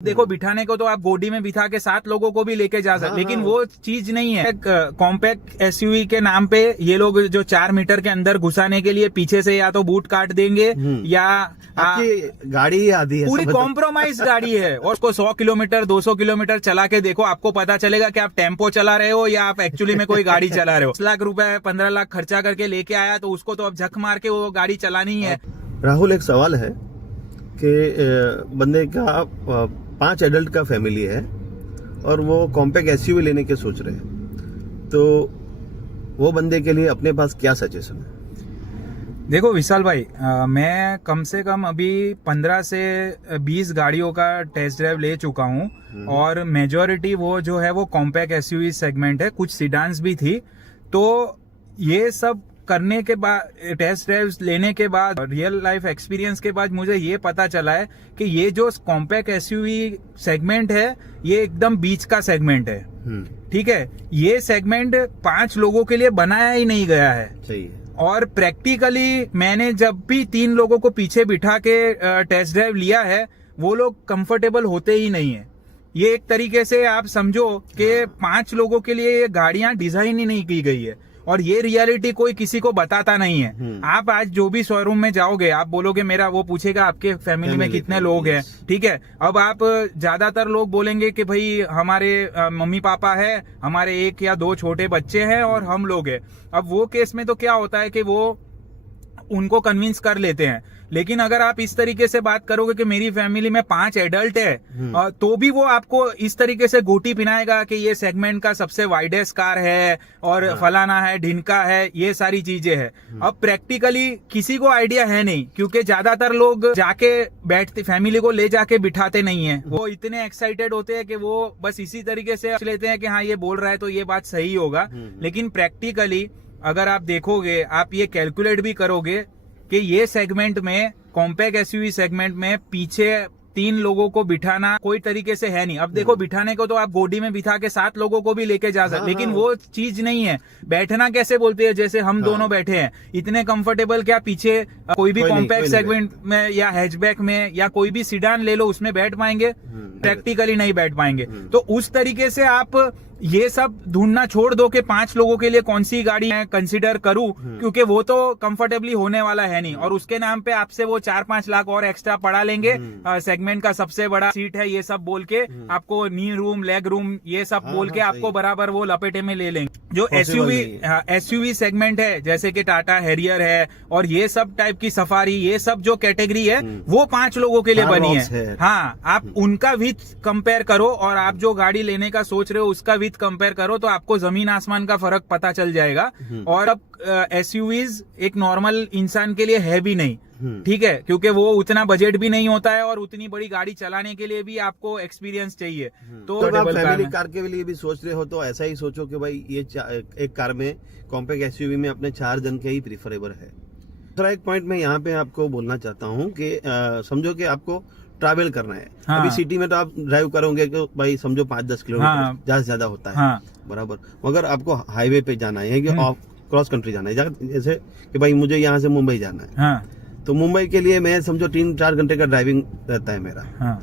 देखो बिठाने को तो आप गोडी में बिठा के 7 लोगों को भी लेके जा सकते, लेकिन वो चीज नहीं है। कॉम्पैक्ट एसयूवी के नाम पे ये लोग जो 4 मीटर के अंदर घुसाने के लिए पीछे से या तो बूट काट देंगे या आपकी गाड़ी ही आधी है, पूरी कॉम्प्रोमाइज गाड़ी है। और उसको 100 किलोमीटर 200 किलोमीटर चला के देखो, आपको पता चलेगा कि आप टेम्पो चला रहे हो या आप एक्चुअली में कोई गाड़ी चला रहे हो। 10 लाख रुपए 15 लाख खर्चा करके लेके आया तो उसको तो अब झक मार के वो गाड़ी चलानी है। राहुल, एक सवाल है कि बंदे का 5 एडल्ट का फैमिली है और वो कॉम्पैक्ट एसयूवी लेने के सोच रहे हैं, तो वो बंदे के लिए अपने पास क्या सजेशन है? देखो विशाल भाई, मैं कम से कम अभी 15 से 20 गाड़ियों का टेस्ट ड्राइव ले चुका हूँ और मेजॉरिटी वो जो है वो कॉम्पैक्ट एसयूवी सेगमेंट है, कुछ सीडान्स भी थी। तो ये सब करने के बाद, टेस्ट ड्राइव लेने के बाद, रियल लाइफ एक्सपीरियंस के बाद मुझे ये पता चला है कि ये जो कॉम्पैक्ट एसयूवी सेगमेंट है ये एकदम बीच का सेगमेंट है। ठीक है, ये सेगमेंट 5 लोगों के लिए बनाया ही नहीं गया है। सही है। और प्रैक्टिकली मैंने जब भी 3 लोगों को पीछे बिठा के टेस्ट ड्राइव लिया है, वो लोग कंफर्टेबल होते ही नहीं है। ये एक तरीके से आप समझो कि 5 लोगों के लिए ये गाड़ियां डिजाइन ही नहीं की गई है और ये रियलिटी कोई किसी को बताता नहीं है। आप आज जो भी शोरूम में जाओगे, आप बोलोगे मेरा, वो पूछेगा आपके फैमिली में कितने लोग हैं। ठीक है, अब आप ज्यादातर लोग बोलेंगे कि भाई हमारे मम्मी पापा है, हमारे 1 या 2 छोटे बच्चे हैं और हम लोग हैं। अब वो केस में तो क्या होता है कि वो उनको कन्विंस कर लेते हैं। लेकिन अगर आप इस तरीके से बात करोगे कि मेरी फैमिली में 5 एडल्ट है, तो भी वो आपको इस तरीके से गोटी पिनाएगा कि ये सेगमेंट का सबसे वाइडेस्ट कार है और फलाना है, ढिनका है, ये सारी चीजें है। अब प्रैक्टिकली किसी को आइडिया है नहीं, क्योंकि ज्यादातर लोग जाके बैठते, फैमिली को ले जाके बिठाते नहीं है। वो इतने एक्साइटेड होते हैं कि वो बस इसी तरीके से लेते हैं कि हाँ ये बोल रहा है तो ये बात सही होगा। लेकिन प्रैक्टिकली अगर आप देखोगे, आप ये कैलकुलेट भी करोगे कि ये सेगमेंट में, कॉम्पैक्ट एसयूवी सेगमेंट में पीछे 3 लोगों को बिठाना कोई तरीके से है नहीं। अब देखो बिठाने को तो आप गोडी में बिठा के 7 लोगों को भी लेके जा सकते, लेकिन वो चीज नहीं है। बैठना कैसे बोलते हैं, जैसे हम दोनों बैठे हैं, इतने कंफर्टेबल क्या पीछे कोई भी कॉम्पैक्ट सेगमेंट में या हैचबैक में या कोई भी सीडान ले लो उसमें बैठ पाएंगे? प्रैक्टिकली नहीं बैठ पाएंगे। तो उस तरीके से आप ये सब ढूंढना छोड़ दो कि 5 लोगों के लिए कौन सी गाड़ी मैं कंसीडर करूं, क्योंकि वो तो कंफर्टेबली होने वाला है नहीं। और उसके नाम पे आपसे वो 4-5 लाख और एक्स्ट्रा पड़ा लेंगे। सेगमेंट का सबसे बड़ा सीट है ये सब बोल के, आपको नी रूम, लेग रूम, ये सब बोल के आपको बराबर वो लपेटे में ले लेंगे। जो एसयूवी सेगमेंट है, जैसे कि टाटा हैरियर है और ये सब टाइप की सफारी, ये सब जो कैटेगरी है वो 5 लोगों के लिए बनी है। हाँ, आप उनका भी कंपेयर करो और आप जो गाड़ी लेने का सोच रहे हो उसका भी कंपेयर करो, तो आपको जमीन आसमान का फर्क पता चल जाएगा। और अब एसयूवीज एक नॉर्मल इंसान के लिए है भी नहीं। ठीक है, क्योंकि वो उतना बजट भी नहीं होता है और उतनी बड़ी गाड़ी चलाने के लिए भी आपको एक्सपीरियंस चाहिए। तो आप फैमिली कार के लिए भी सोच रहे हो तो ऐसा ही सोचो कि भाई ये एक कार में, कॉम्पैक्ट एसयूवी में अपने 4 जन के ही प्रीफरेबल है। दूसरा एक पॉइंट मैं यहाँ पे आपको बोलना चाहता हूँ कि समझो कि आपको ट्रैवल करना है। अभी सिटी में तो आप ड्राइव करोगे कि भाई समझो 5-10 किलोमीटर ज्यादा से ज्यादा होता है, बराबर। मगर आपको हाईवे पे जाना है कि ऑफ क्रॉस कंट्री जाना है, जैसे कि भाई मुझे यहाँ से मुंबई जाना है, तो मुंबई के लिए मैं समझो 3-4 घंटे का ड्राइविंग रहता है मेरा।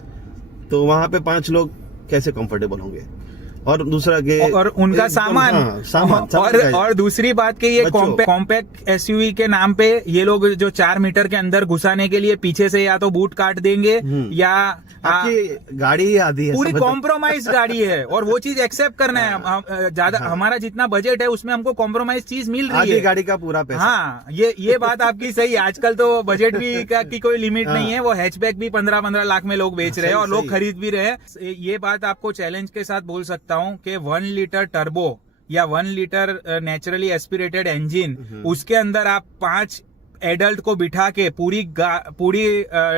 तो वहाँ पे 5 लोग कैसे कंफर्टेबल होंगे? और दूसरा के और उनका सामान, और दूसरी बात कि ये कॉम्पैक्ट एसयूवी के नाम पे ये लोग जो 4 मीटर के अंदर घुसाने के लिए पीछे से या तो बूट काट देंगे या आपकी गाड़ी ही आधी है, पूरी कॉम्प्रोमाइज गाड़ी है। और वो चीज एक्सेप्ट करना है। ज्यादा हमारा जितना बजट है उसमें हमको कॉम्प्रोमाइज चीज मिल रही है, गाड़ी का पूरा पैसा। हाँ, ये बात आपकी सही है। आजकल तो बजट भी की कोई लिमिट नहीं है। वो हैचबैक भी 15-15 लाख में लोग बेच रहे हैं और लोग खरीद भी रहे हैं। ये बात आपको चैलेंज के साथ बोल सकता हूँ कि 1 लीटर टर्बो या 1 लीटर नेचुरली एस्पिरेटेड इंजन, उसके अंदर आप 5 एडल्ट को बिठा के पूरी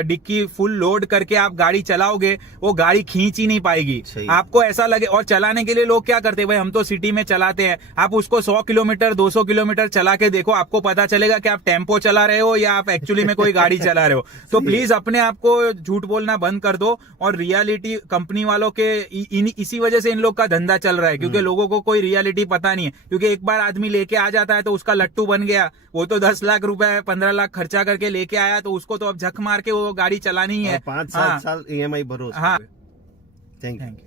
डिक्की फुल लोड करके आप गाड़ी चलाओगे, वो गाड़ी खींच ही नहीं पाएगी। आपको ऐसा लगे, और चलाने के लिए लोग क्या करते हैं, भाई हम तो सिटी में चलाते हैं। आप उसको 100 किलोमीटर 200 किलोमीटर चला के देखो, आपको पता चलेगा कि आप टेम्पो चला रहे हो या आप एक्चुअली में कोई गाड़ी चला रहे हो। तो प्लीज अपने आप को झूठ बोलना बंद कर दो। और रियलिटी कंपनी वालों के इसी वजह से इन लोग का धंधा चल रहा है, क्योंकि लोगों को कोई रियलिटी पता नहीं है। क्योंकि एक बार आदमी लेके आ जाता है तो उसका लट्टू बन गया, वो तो 10 लाख रुपए 15 लाख खर्चा करके लेके आया, तो उसको तो अब झक मार के वो गाड़ी चलानी है। 5-7 साल EMI भरोसा। हाँ। Thank you. Thank you.